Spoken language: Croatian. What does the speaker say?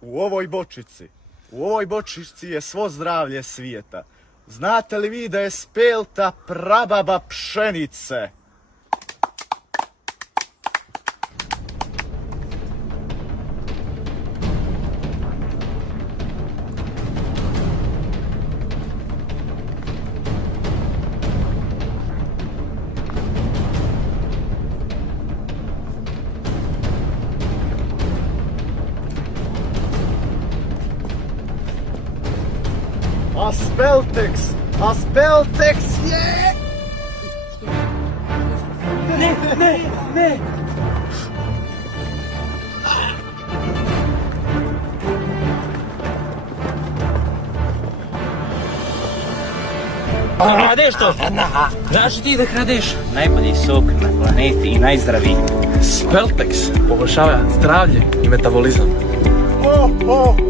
U ovoj bočici je svo zdravlje svijeta. Znate li vi da je spelta prababa pšenice? Aspeltex je! Ne! Kradeš to? Znaš ti da kradeš? Najbolji sok na planeti i najzdraviji. Speltex poboljšava zdravlje i metabolizam. Oh!